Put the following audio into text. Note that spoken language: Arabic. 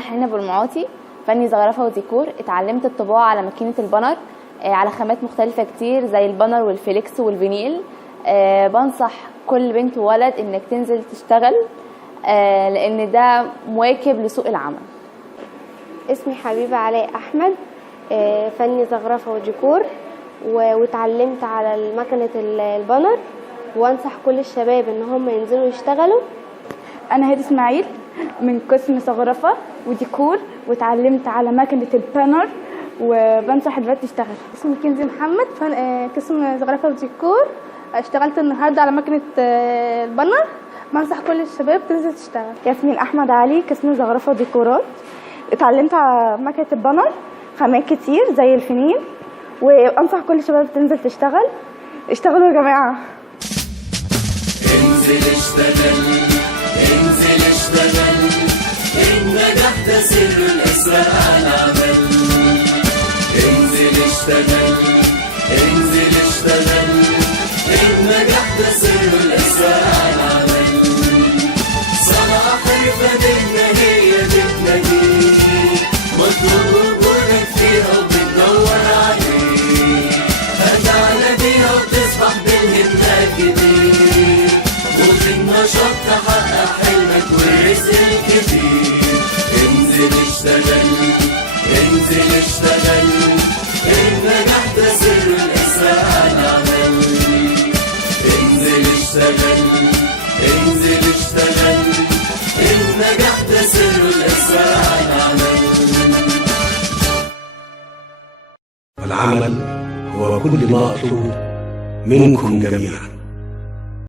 حنين أبو المعاطي، فني زخرفة وديكور. اتعلمت الطباعة على ماكينة البانر على خامات مختلفة كتير زي البانر والفليكس والفينيل. بنصح كل بنت وولد انك تنزل تشتغل لان ده مواكب لسوق العمل. اسمي حبيبة علاء احمد، فني زخرفة وديكور، واتعلمت على مكنة البانر، وانصح كل الشباب ان هم ينزلوا يشتغلوا. انا هادي اسماعيل من قسم زخرفة وديكور، واتعلمت على مكنة البانر وبنصح البنات تشتغل. اسمي كنزي محمد، قسم زخرفة وديكور. اشتغلت النهارده على مكنة البانر، بنصح كل الشباب تنزل تشتغل. ياسمين احمد علي، قسم زخرفة وديكورات. اتعلمت على مكنة البانر خامات كتير زي الفينيل، وانصح كل الشباب تنزل تشتغل. اشتغلوا يا جماعة. انزل اشتغل، انزل اشتغل، النجاح ده سر الاسرار على العمل. انزل اشتغل، انزل اشتغل، النجاح ده سر الاسرار على العمل. صنعة حرفة بدنا هي بتناديك، مطلوب وجودك فيها وبتدور عليك. هتعلى بيها وتصبح بالهمة كبير، وفي النشاط تحقق حلمك والرزق الكبير. انزل اشتغل، انزل اشتغل، النجاح ده سر الاسرار على العمل. انزل اشتغل، انزل اشتغل، النجاح ده سر الاسرار على العمل. العمل هو كل ما أطلب منكم جميعا.